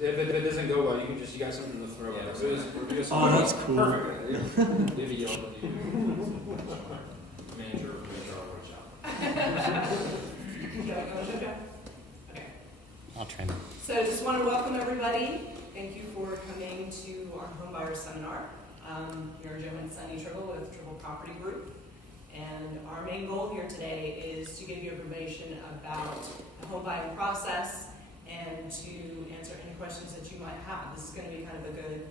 if it doesn't go well, you got something to throw at us. Oh, that's cool. Perfect. Yeah. If you yell at you. Manager of our workshop. Okay. I'll train them. So I just want to welcome everybody. Thank you for coming to our Homebuyer seminar. Here are Joe and Sunny Tribble with Tribble Property Group. And our main goal here today is to give you information about the home buying process and to answer any questions that you might have. This is going to be kind of a good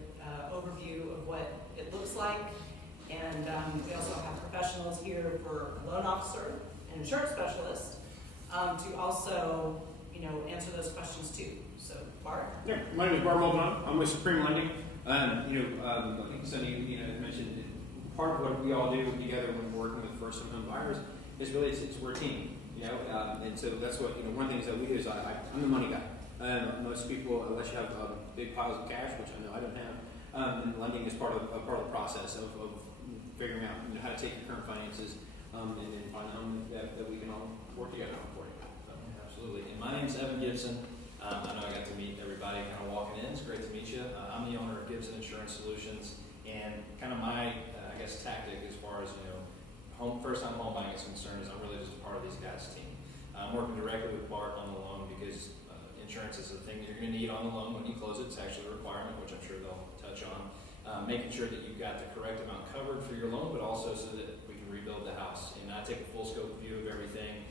overview of what it looks like. And we also have professionals here for a loan officer and insurance specialist to also, answer those questions too. So, Bart? Yeah, my name is Bart Muldoon. I'm with Supreme Lending. I think Sunny, mentioned part of what we all do together when we're working with first-time home buyers is really we're a team. And so that's what one of the things that we do is I'm the money guy. Most people, unless you have big piles of cash, which I know I don't have, and lending is part of the process of figuring out how to take your current finances and then find a home that we can all work together on for you. So, absolutely. And my name's Evan Gibson. I know I got to meet everybody kind of walking in. It's great to meet you. I'm the owner of Gibson Insurance Solutions, and kind of my tactic as far as first-time home buying is concerned is I'm really just a part of these guys' team. I'm working directly with Bart on the loan because insurance is the thing that you're going to need on the loan when you close it. It's actually a requirement, which I'm sure they'll touch on. Making sure that you've got the correct amount covered for your loan, but also so that we can rebuild the house. And I take a full scope view of everything.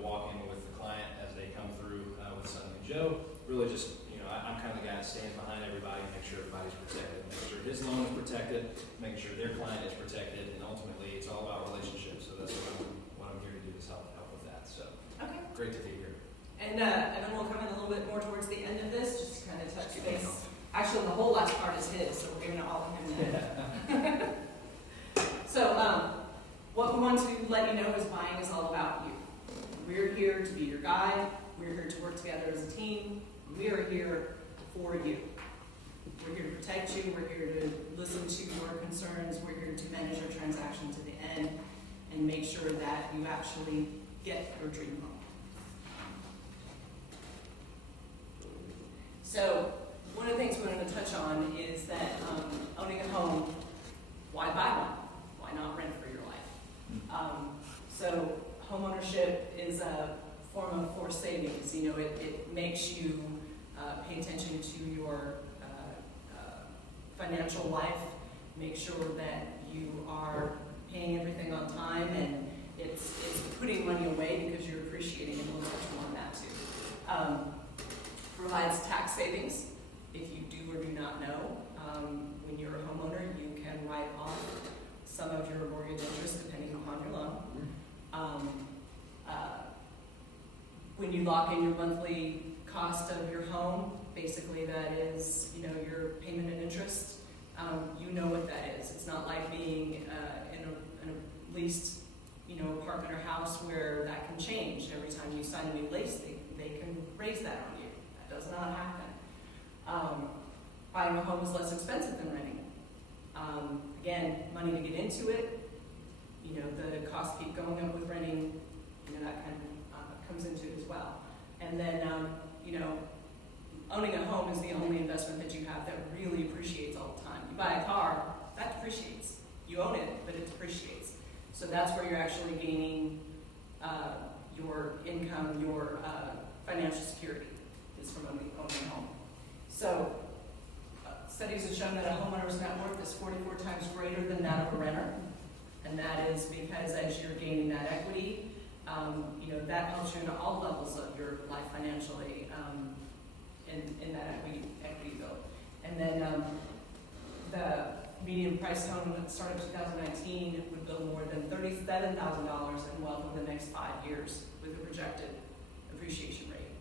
Walk in with the client as they come through with Sonny and Joe. Really just, I'm kind of the guy that stands behind everybody and makes sure everybody's protected. Make sure his loan is protected, making sure their client is protected, and ultimately it's all about relationships. So that's what I'm here to do is help with that. So Okay. Great to be here. And then we'll come in a little bit more towards the end of this, just to kind of touch base. Actually, the whole last part is his, so we're giving it all to him then. So, what we want to let you know is buying is all about you. We're here to be your guide. We're here to work together as a team. We are here for you. We're here to protect you. We're here to listen to your concerns. We're here to manage your transaction to the end and make sure that you actually get your dream home. So, one of the things we're going to touch on is that owning a home, why buy one? Why not rent for your life? So, homeownership is a form of forced savings. It makes you pay attention to your financial life, make sure that you are paying everything on time, and it's putting money away because you're appreciating it. We'll touch more on that too. Provides tax savings. If you do or do not know, when you're a homeowner, you can write off some of your mortgage interest depending upon your loan. When you lock in your monthly cost of your home, basically that is, your payment and interest. You know what that is. It's not like being in a leased, apartment or house where that can change. Every time you sign a new lease, they can raise that on you. That does not happen. Buying a home is less expensive than renting. Again, money to get into it. The costs keep going up with renting. That kind of comes into it as well. And then, owning a home is the only investment that you have that really appreciates all the time. You buy a car, that depreciates. You own it, but it depreciates. So that's where you're actually gaining your income, your financial security is from owning a home. So studies have shown that a homeowner's net worth is 44 times greater than that of a renter. And that is because as you're gaining that equity, that helps you in all levels of your life financially in that equity build. And then the median price home at the start of 2019 would build more than $37,000 in wealth over the next 5 years with a projected appreciation rate.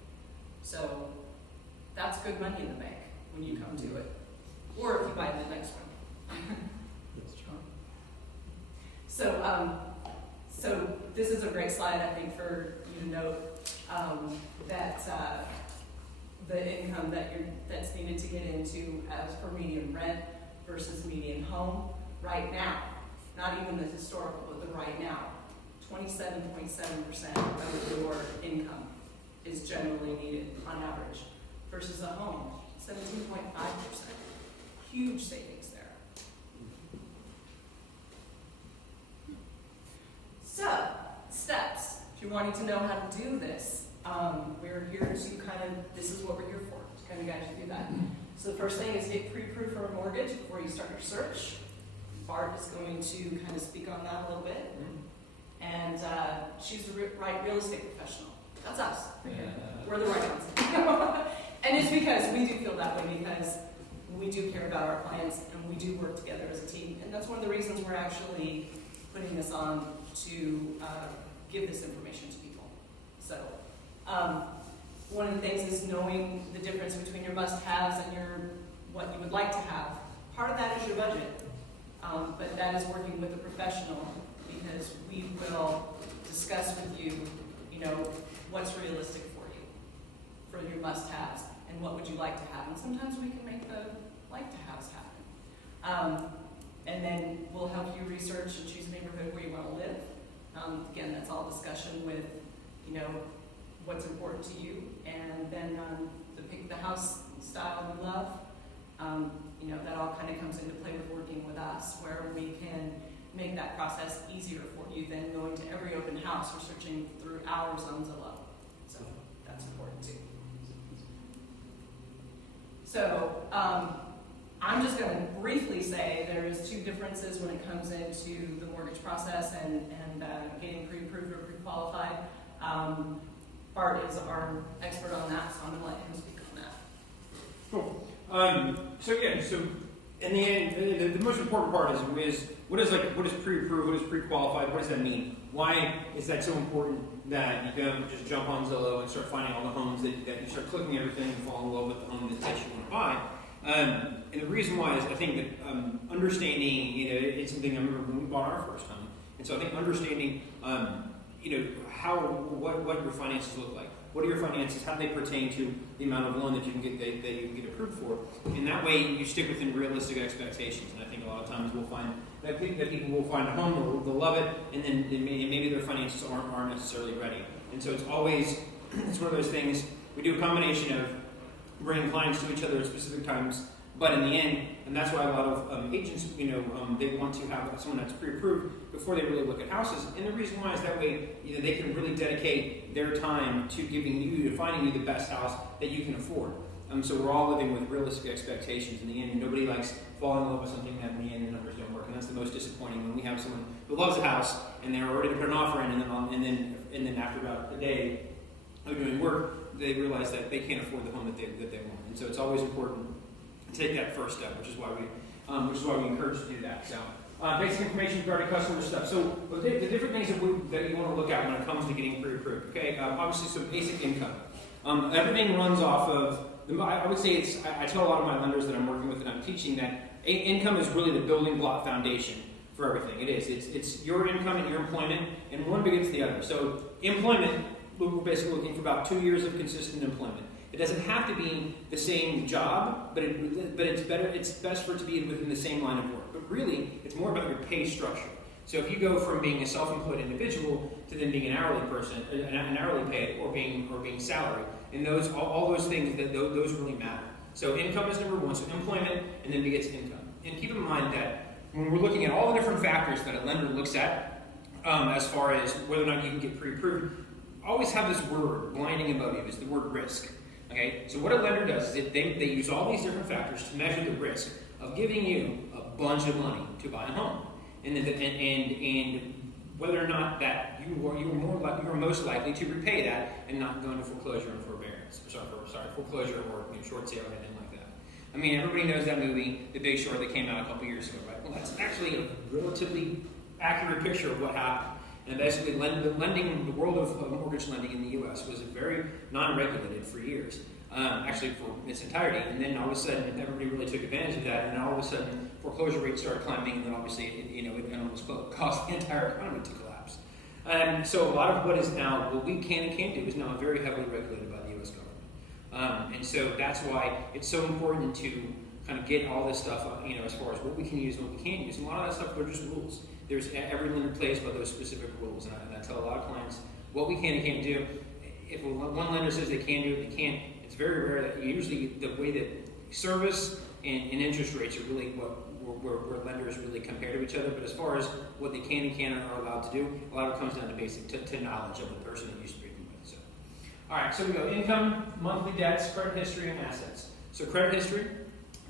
So that's good money in the bank when you come to it. Or if you buy the next one. So this is a great slide, I think, for you to note that the income that's needed to get into as for median rent versus median home right now, not even the historical, but the right now, 27.7% of your income is generally needed on average versus a home, 17.5%. Huge savings there. So, steps. If you're wanting to know how to do this, we're here to this is what we're here for, to kind of guide you through that. So the first thing is get pre-approved for a mortgage before you start your search. Bart is going to kind of speak on that a little bit. And she's the right real estate professional. That's us. We're the right ones. And it's because we do feel that way, because we do care about our clients and we do work together as a team. And that's one of the reasons we're actually putting this on to give this information to people. So one of the things is knowing the difference between your must-haves and what you would like to have. Part of that is your budget, but that is working with a professional, because we will discuss with you, what's realistic for you, for your must-haves, and what would you like to have. And sometimes we can make the like-to-haves happen. And then we'll help you research and choose a neighborhood where you want to live. Again, that's all discussion with, what's important to you, and then the house style you love. That all kind of comes into play with working with us, where we can make that process easier for you than going to every open house or searching through hours on Zillow. So that's important too. So I'm just going to briefly say there's two differences when it comes into the mortgage process and getting pre-approved or pre-qualified. Bart is our expert on that, so I'm going to let him speak on that. Cool. So in the end, the most important part is what is pre-approved, what is pre-qualified, what does that mean? Why is that so important that you don't just jump on Zillow and start finding all the homes that you start clicking everything and fall in love with the home that you want to buy? And the reason why is I think that understanding, it's something I remember when we bought our first home, and so I think understanding, what your finances look like. What are your finances? How do they pertain to the amount of loan that you can get that you can get approved for? And that way you stick within realistic expectations. And I think a lot of times we'll find that people will find a home, they'll love it, and then maybe their finances aren't necessarily ready. And so it's one of those things. We do a combination of bringing clients to each other at specific times, but in the end, and that's why a lot of agents, they want to have someone that's pre-approved before they really look at houses. And the reason why is that way, they can really dedicate their time to finding you the best house that you can afford. So we're all living with realistic expectations. In the end, nobody likes falling in love with something that in the end the numbers don't work, and that's the most disappointing when we have someone who loves a house and they're ready to put an offer in, and then after about a day of doing work, they realize that they can't afford the home that they want. And so it's always important to take that first step, which is why we encourage you to do that. So basic information regarding customer stuff. So the different things that you want to look at when it comes to getting pre-approved. Okay, obviously, so basic income. Everything runs off of. I would say I tell a lot of my lenders that I'm working with and I'm teaching that income is really the building block foundation for everything. It is. It's your income and your employment, and one begets the other. So employment, we're basically looking for about 2 years of consistent employment. It doesn't have to be the same job, but it's better. It's best for it to be within the same line of work. But really, it's more about your pay structure. So if you go from being a self-employed individual to then being an hourly person, an hourly paid, or being salary, and all those things those really matter. So income is number one. So employment, and then begets income. And keep in mind that when we're looking at all the different factors that a lender looks at, as far as whether or not you can get pre-approved, always have this word blinding above you. Is the word risk. Okay, so what a lender does is they use all these different factors to measure the risk of giving you a bunch of money to buy a home, and whether or not that you are most likely to repay that and not go into foreclosure and forbearance. Foreclosure or short sale or anything like that. I mean, everybody knows that movie, The Big Short, that came out a couple years ago, right? Well, that's actually a relatively accurate picture of what happened. And basically, the world of mortgage lending in the U.S. was very non-regulated for years, actually for its entirety. And then all of a sudden, everybody really took advantage of that. And then all of a sudden, foreclosure rates started climbing, and then obviously, it almost caused the entire economy to collapse. And so a lot of what is now, what we can and can't do, is now very heavily regulated by the U.S. government. And so that's why it's so important to kind of get all this stuff, as far as what we can use and what we can't use. And a lot of that stuff, they're just rules. Every lender plays by those specific rules, and I tell a lot of clients what we can and can't do. If one lender says they can do it, they can't. It's very rare that usually the way that service and interest rates are really where lenders really compare to each other. But as far as what they can and can't are allowed to do, a lot of it comes down to basic to knowledge of the person that you're speaking with. So, all right, so we go income, monthly debts, credit history, and assets. So credit history,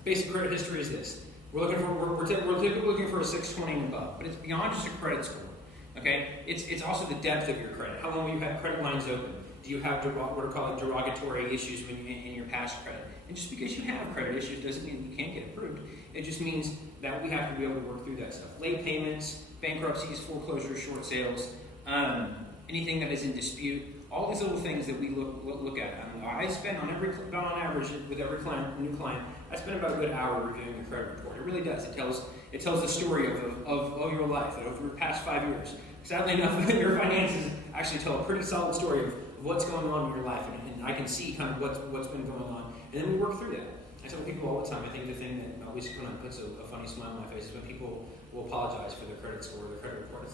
basic credit history is this. We're typically looking for a 620 and above, but it's beyond just a credit score. Okay, it's also the depth of your credit. How long you have credit lines open? Do you have what are called derogatory issues when you in your past credit? And just because you have credit issues doesn't mean you can't get approved. It just means that we have to be able to work through that stuff. Late payments, bankruptcies, foreclosures, short sales, anything that is in dispute. All these little things that we look at. I spend on average with every new client, I spend about a good hour reviewing the credit report. It really does. It tells the story of your life over the past 5 years. Sadly enough, your finances actually tell a pretty solid story of what's going on in your life, and I can see kind of what's been going on, and then we work through that. I tell people all the time. I think the thing that always kind of puts a funny smile on my face is when people will apologize for their credit score or their credit report.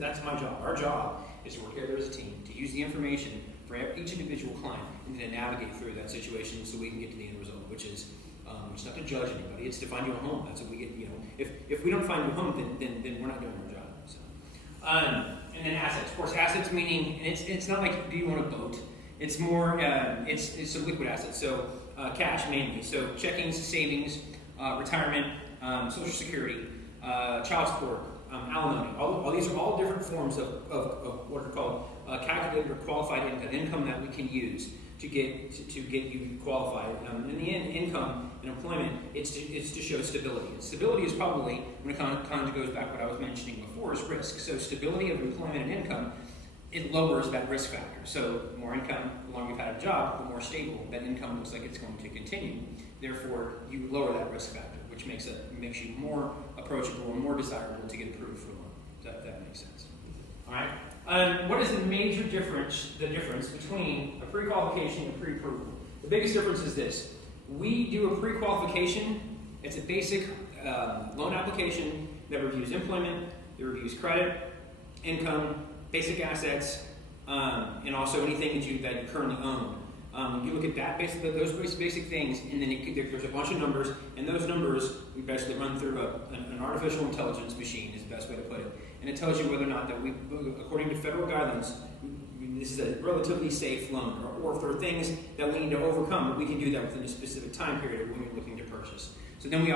That's my job. Our job is to work together as a team to use the information for each individual client and to navigate through that situation so we can get to the end result, which is not to judge anybody. It's to find you a home. That's what we get. If we don't find you a home, then we're not doing our job. So, and then assets. Of course, assets meaning, and it's not like do you want a boat. It's more it's some liquid assets. So cash mainly. So checkings, savings, retirement, Social Security, child support, alimony. All these are all different forms of what are called calculated or qualified income that we can use to get you qualified. In the end, income and employment, it's to show stability. And stability is probably, when it kind of goes back to what I was mentioning before, is risk. So stability of employment and income, it lowers that risk factor. So more income, the longer you've had a job, the more stable that income looks like it's going to continue. Therefore, you lower that risk factor, which makes you more approachable and more desirable to get approved for a loan. That makes sense. All right. What is the major difference between a pre-qualification and pre-approval? The biggest difference is this. We do a pre-qualification. It's a basic loan application that reviews employment, that reviews credit, income, basic assets, and also anything that you currently own. You look at those basic things, and then there's a bunch of numbers, and those numbers we basically run through an artificial intelligence machine is the best way to put it. And it tells you whether or not that we, according to federal guidelines, this is a relatively safe loan, or if there are things that we need to overcome, we can do that within a specific time period when you're looking to purchase. So then we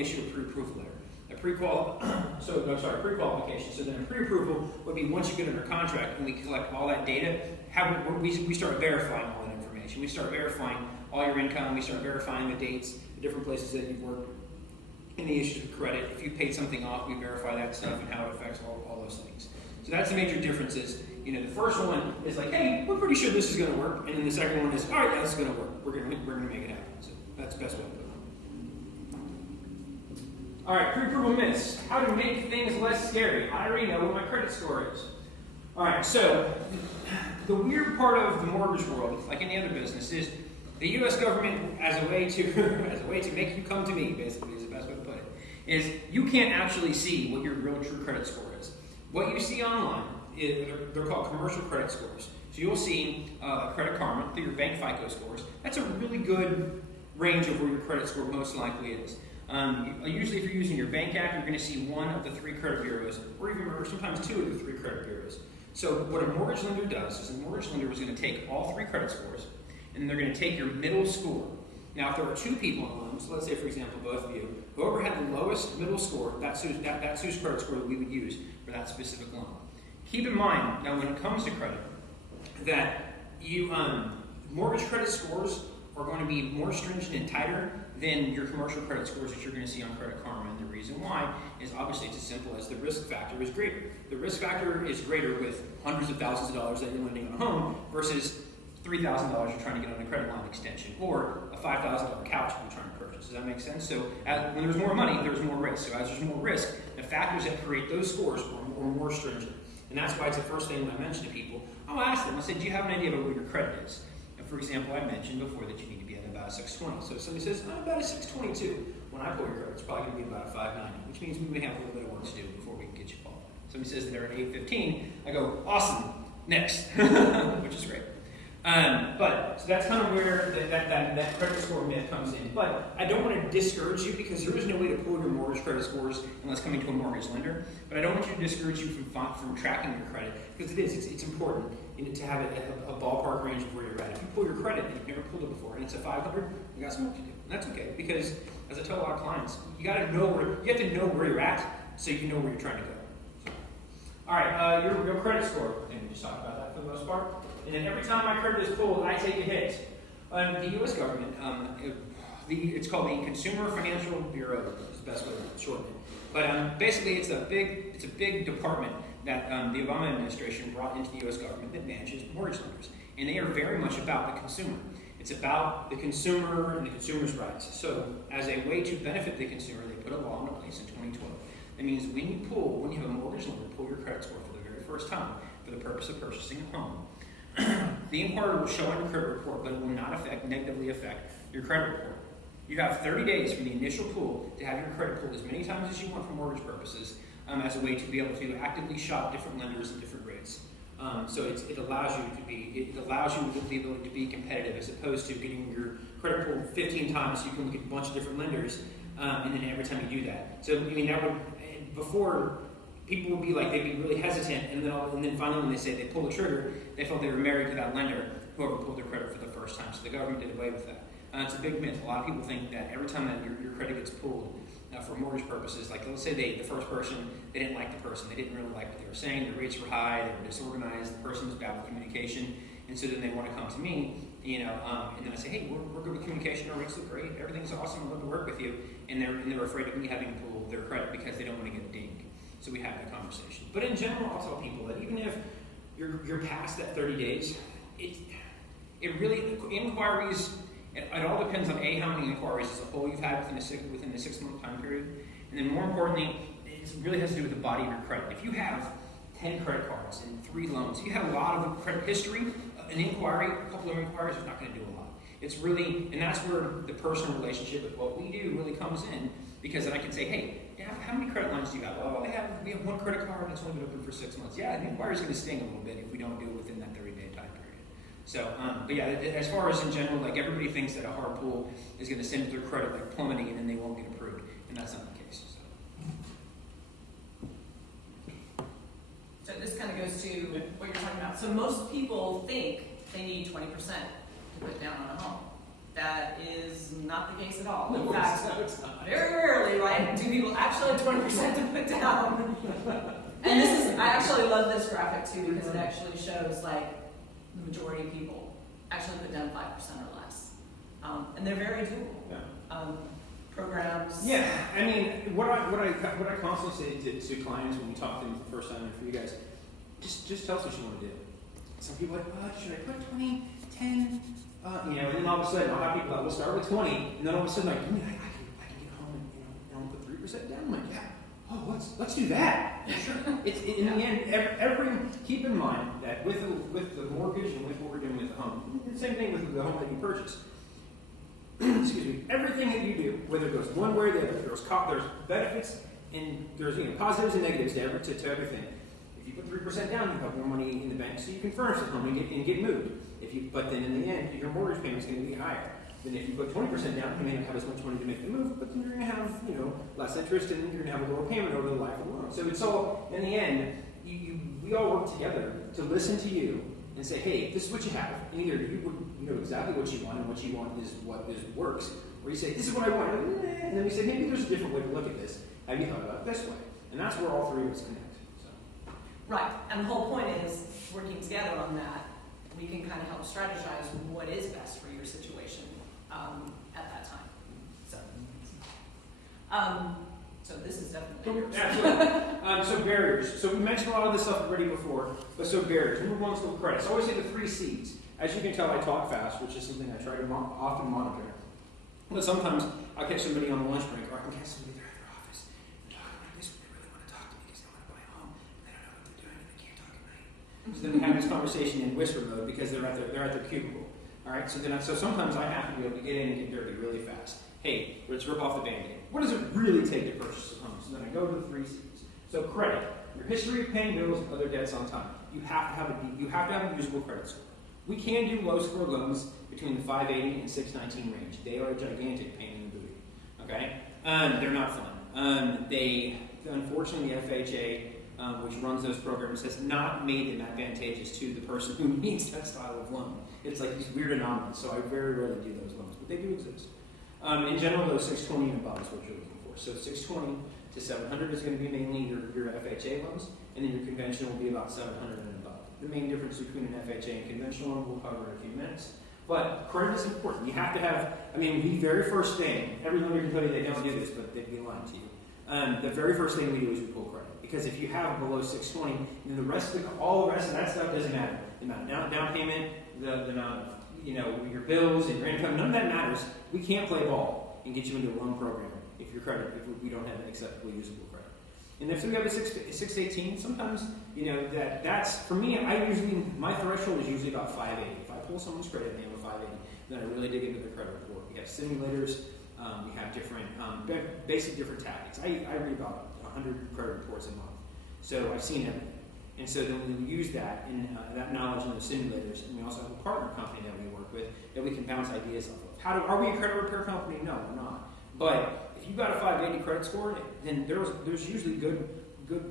issue a pre-approval letter. Pre-qualification. So then a pre-approval would be once you get under contract and we collect all that data, we start verifying all that information. We start verifying all your income. We start verifying the dates, the different places that you've worked, any issues with credit. If you paid something off, we verify that stuff and how it affects all those things. So that's the major differences. The first one is like, hey, we're pretty sure this is going to work, and then the second one is, all right, yeah, this is going to work. We're going to make it happen. So that's the best way to put it. All right, pre-approval myths. How to make things less scary. I already know what my credit score is. All right, so the weird part of the mortgage world, like any other business, is the U.S. government, as a way to make you come to me, basically, is the best way to put it, is you can't actually see what your real true credit score is. What you see online, they're called commercial credit scores. So you'll see Credit Karma, through your bank FICO scores. That's a really good range of where your credit score most likely is. Usually if you're using your bank app, you're going to see one of the 3 credit bureaus, or sometimes 2 of the 3 credit bureaus. So what a mortgage lender does is a mortgage lender is going to take all 3 credit scores, and they're going to take your middle score. Now, if there are 2 people in the loan, so let's say, for example, both of you, whoever had the lowest middle score, that's whose credit score that we would use for that specific loan. Keep in mind, now when it comes to credit, that mortgage credit scores are going to be more stringent and tighter than your commercial credit scores that you're going to see on Credit Karma. And the reason why is obviously it's as simple as the risk factor is greater. The risk factor is greater with hundreds of thousands of dollars that you're lending on a home versus $3,000 you're trying to get on a credit line extension, or a $5,000 couch you're trying to purchase. Does that make sense? So when there's more money, there's more risk. So as there's more risk, the factors that create those scores are more stringent. And that's why it's the first thing that I mention to people. I'll ask them, I'll say, do you have an idea about what your credit is? And for example, I mentioned before that you need to be at about a 620. So if somebody says, I'm about a 622. When I pull your credit, it's probably going to be about a 590, which means we may have a little bit of work to do before we can get you qualified. Somebody says they're at 815. I go, awesome, next, which is great. But so that's kind of where that credit score myth comes in. But I don't want to discourage you because there is no way to pull your mortgage credit scores unless coming to a mortgage lender. But I don't want you to discourage you from tracking your credit because it's important to have a ballpark range of where you're at. If you pull your credit and you've never pulled it before and it's a 500, you got some work to do. And that's okay because as I tell a lot of clients, you have to know where you're at so you know where you're trying to go. So, all right, your credit score. And we just talked about that for the most part. And then every time my credit is pulled, I take a hit. The U.S. government, it's called the Consumer Financial Bureau, is the best way to shorten it. But basically, it's a big department that the Obama administration brought into the U.S. government that manages mortgage lenders, and they are very much about the consumer. It's about the consumer and the consumer's rights. So, as a way to benefit the consumer, they put a law into place in 2012. That means when you have a mortgage lender pull your credit score for the very first time for the purpose of purchasing a home. The inquiry will show on your credit report, but it will not negatively affect your credit report. You have 30 days from the initial pull to have your credit pulled as many times as you want for mortgage purposes as a way to be able to actively shop different lenders at different rates. So it allows you the ability to be competitive as opposed to getting your credit pulled 15 times so you can look at a bunch of different lenders and then every time you do that. So that would before. People would be like, they'd be really hesitant, and then finally when they say they pull the trigger, they felt they were married to that lender, whoever pulled their credit for the first time. So the government did away with that. It's a big myth. A lot of people think that every time that your credit gets pulled for mortgage purposes, like let's say the first person, they didn't like the person, they didn't really like what they were saying, their rates were high, they were disorganized, the person was bad with communication, and so then they want to come to me, and then I say, hey, we're good with communication, our rates look great, everything's awesome, I'd love to work with you, and they're afraid of me having to pull their credit because they don't want to get dinged. So we have that conversation. But in general, I'll tell people that even if you're past that 30 days, it really, inquiries, it all depends on how many inquiries as a whole you've had within the 6-month time period. And then more importantly, it really has to do with the body of your credit. If you have 10 credit cards and 3 loans, you have a lot of credit history, an inquiry, a couple of inquiries is not going to do a lot. It's really, and that's where the personal relationship with what we do really comes in, because then I can say, hey, how many credit lines do you have? Oh, we have 1 credit card and it's only been open for 6 months. Yeah, the inquiry is going to sting a little bit if we don't do it within that 30-day time period. So, but yeah, as far as in general, like everybody thinks that a hard pull is going to send their credit like plummeting and then they won't get approved, and that's not the case. So this kind of goes to what you're talking about. So most people think they need 20% to put down on a home. That is not the case at all. In fact, very rarely, right, do people actually have 20% to put down. And I actually love this graphic too because it actually shows like the majority of people actually put down 5% or less. And they're very doable. Yeah. Programs. Yeah, I mean, what I constantly say to clients when we talk to them for the first time and for you guys, just tell us what you want to do. Some people are like, should I put 20, 10? And then all of a sudden, I'll have people that will start with 20, and then all of a sudden, like, I can get home and put 3% down. I'm like, yeah, oh, let's do that. Sure. It's in the end. Keep in mind that with the mortgage and with what we're doing with the home, the same thing with the home that you purchase. Excuse me. Everything that you do, whether it goes one way or the other, there's benefits and there's positives and negatives to everything. If you put 3% down, you have more money in the bank, so you can furnish the home and get moved. But then in the end, your mortgage payment is going to be higher. Then if you put 20% down, you may not have as much money to make the move, but then you're going to have less interest and you're going to have a lower payment over the life of the loan. So it's all, in the end, we all work together to listen to you and say, hey, this is what you have. And either you know exactly what you want, and what you want is what works, or you say, this is what I want, and then we say, maybe there's a different way to look at this. Have you thought about it this way? And that's where all 3 of us connect. So. Right, and the whole point is working together on that. We can kind of help strategize what is best for your situation at that time. So this is definitely yours. Absolutely. So barriers. So we mentioned a lot of this stuff already before, but so barriers. Number 1 is low credit. So I always say the 3 C's. As you can tell, I talk fast, which is something I try to often monitor. But sometimes I'll catch somebody on the lunch break, or I can catch somebody there at their office. They're talking like this, they really want to talk to me because they want to buy a home. They don't know what they're doing, and they can't talk at night. So then we have this conversation in whisper mode because they're at their cubicle. All right. So sometimes I have to be able to get in and get dirty really fast. Hey, let's rip off the Band-Aid. What does it really take to purchase a home? So then I go to the 3 C's. So credit, your history of paying bills and other debts on time. You have to have a usable credit score. We can do low score loans between the 580 and 619 range. They are a gigantic pain in the booty. Okay, they're not fun. Unfortunately, the FHA, which runs those programs, has not made them advantageous to the person who needs that style of loan. It's like these weird anomalies. So I very rarely do those loans, but they do exist. In general, though, 620 and above is what you're looking for. So 620 to 700 is going to be mainly your FHA loans, and then your conventional will be about 700 and above. The main difference between an FHA and conventional loan we'll cover in a few minutes. But credit is important. You have to have, the very first thing, every lender can tell you they don't do this, but they'd be lying to you. The very first thing we do is we pull credit. Because if you have below 620, then all the rest of that stuff doesn't matter. The amount of down payment, the amount of, your bills and your income, none of that matters. We can't play ball and get you into a loan program if we don't have an acceptable usable credit. And if we have a 618, sometimes, that's, for me, my threshold is usually about 580. If I pull someone's credit and they have a 580, then I really dig into their credit report. We have simulators, we have different, basic different tactics. I read about 100 credit reports a month, so I've seen everything. And so then we use that and that knowledge in those simulators, and we also have a partner company that we work with that we can bounce ideas off of. Are we a credit repair company? No, we're not. But if you've got a 580 credit score, then there's usually good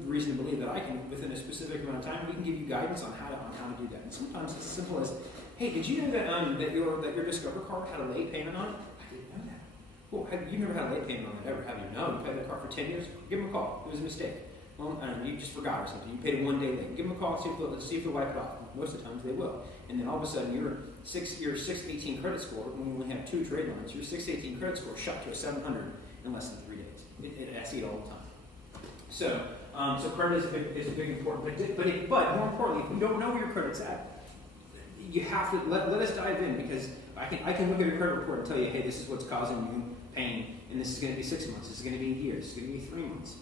reason to believe that I can, within a specific amount of time, we can give you guidance on how to do that. And sometimes it's as simple as, hey, did you know that your Discover card had a late payment on it? I didn't know that. Well, you've never had a late payment on it ever, have you? No, you've had that card for 10 years. Give them a call. It was a mistake. Well, you just forgot or something. You paid it 1 day late. Give them a call. See if they'll wipe it off. Most of the times they will. And then all of a sudden your 618 credit score, when you only have 2 trade lines, your 618 credit score shot to a 700 in less than 3 days. I see it all the time. So credit is a big important. But more importantly, if you don't know where your credit's at, you have to let us dive in, because I can look at your credit report and tell you, hey, this is what's causing you pain, and this is going to be 6 months. This is going to be a year. This is going to be 3 months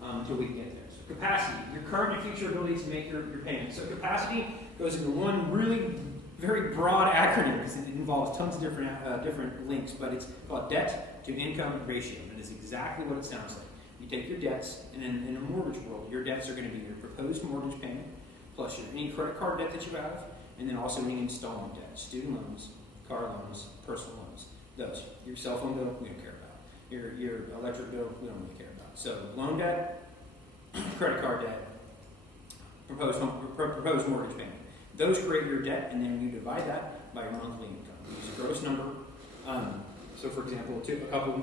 until we can get there. So capacity, your current and future ability to make your payments. So capacity goes into one really very broad acronym because it involves tons of different links, but it's called debt to income ratio. And it is exactly what it sounds like. You take your debts, and in a mortgage world, your debts are going to be your proposed mortgage payment, plus any credit card debt that you have, and then also any installment debt, student loans, car loans, personal loans. Those. Your cell phone bill, we don't care about. Your electric bill, we don't really care about. So loan debt, credit card debt, proposed mortgage payment. Those create your debt, and then you divide that by your monthly income. You use a gross number. So for example, a couple,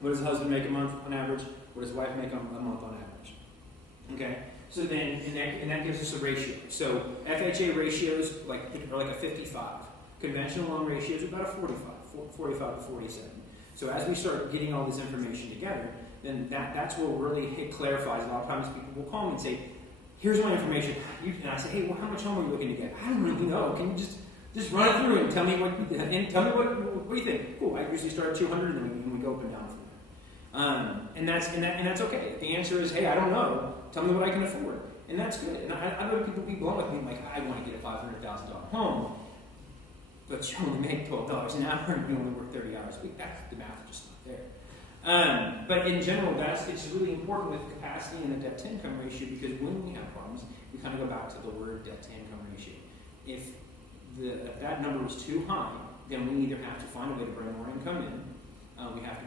what does the husband make a month on average? What does the wife make a month on average? Okay? So then, and that gives us a ratio. So FHA ratios are like a 55. Conventional loan ratios are about a 45 to 47. So as we start getting all this information together, then that's what really clarifies. A lot of times people will call me and say, here's my information. And I say, hey, well, how much home are you looking to get? I don't really know. Can you just run it through and tell me what do you think? Cool. I usually start at 200 and then we go up and down from there. And that's okay. If the answer is, hey, I don't know. Tell me what I can afford. And that's good. And I know people be blunt with me like, I want to get a $500,000 home, but you only make $12 an hour and you only work 30 hours a week. The math is just not there. But in general, it's really important with capacity and the debt to income ratio, because when we have problems, we kind of go back to the word debt to income ratio. If that number is too high, then we either have to find a way to bring more income in, we have to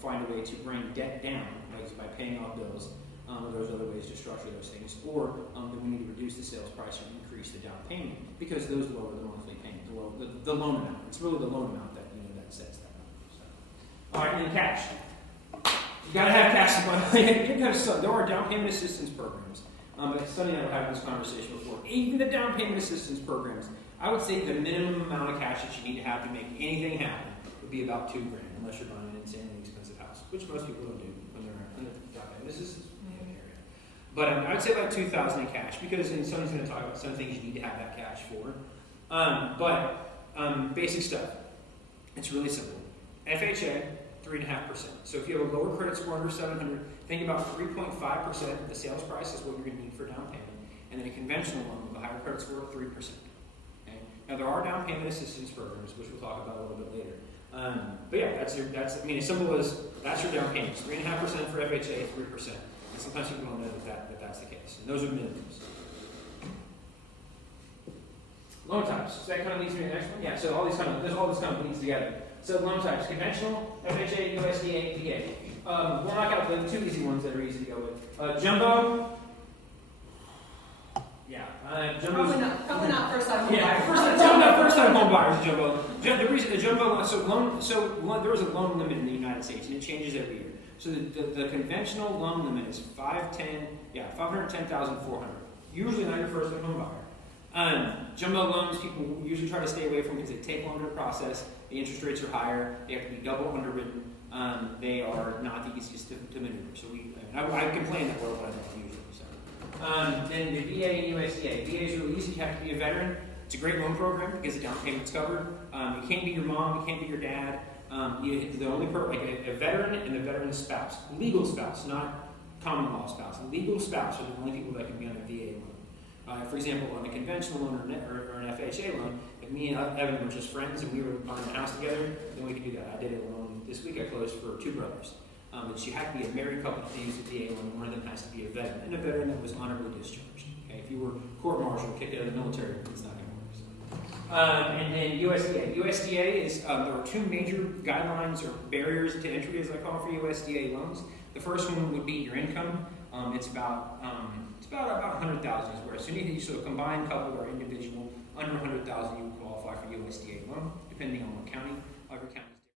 find a way to bring debt down, like by paying off bills, or there's other ways to structure those things, or then we need to reduce the sales price or increase the down payment, because those lower the monthly payment, the loan amount. It's really the loan amount that that sets that number. So. All right, and then cash. You got to have cash. There are down payment assistance programs. Sonny and I were having this conversation before. Even the down payment assistance programs, I would say the minimum amount of cash that you need to have to make anything happen would be about $2,000, unless you're buying an insanely expensive house, which most people don't do when they're under down payment assistance area. But I would say about $2,000 in cash, because Sonny's going to talk about some things you need to have that cash for. Basic stuff. It's really simple. FHA. 3.5%. So if you have a lower credit score under 700, think about 3.5% of the sales price is what you're going to need for down payment, and then a conventional loan with a higher credit score of 3%. Okay? Now there are down payment assistance programs, which we'll talk about a little bit later. But yeah, as simple as that's your down payments. 3.5% for FHA, 3%. And sometimes people don't know that's the case. And those are minimums. Loan types, so that kind of leads me to the next one. Yeah, so all this kind of bleeds together. So loan types, conventional, FHA, USDA, VA. We'll knock out the two easy ones that are easy to go with. Jumbo. Yeah, jumbo's Probably not first time home yeah, buyer. first time home buyers, jumbo. The reason the jumbo, there was a loan limit in the United States, and it changes every year. So the conventional loan limit is 510,400. Usually not your first time home buyer. Jumbo loans, people usually try to stay away from because they take longer to process. The interest rates are higher. They have to be double underwritten. They are not the easiest to maneuver. So I complain that we're one of them usually. So. Then the VA and USDA. VA is really easy. You have to be a veteran. It's a great loan program because the down payment's covered. You can't be your mom. You can't be your dad. The only a veteran and a veteran's spouse, legal spouse, not common law spouse. Legal spouse are the only people that can be on a VA loan. For example, on a conventional loan or an FHA loan, if me and Evan were just friends and we were buying a house together, then we could do that. I did a loan this week. I closed for two brothers. But you have to be a married couple to use a VA loan. One of them has to be a veteran, and a veteran that was honorably discharged. Okay, if you were court-martialed, kicked out of the military, it's not going to work. So. And then USDA. USDA is there are two major guidelines or barriers to entry, as I call it, for USDA loans. The first one would be your income. It's about 100,000 is where. So a combined couple or individual under 100,000, you would qualify for USDA loan, depending on what county. Every county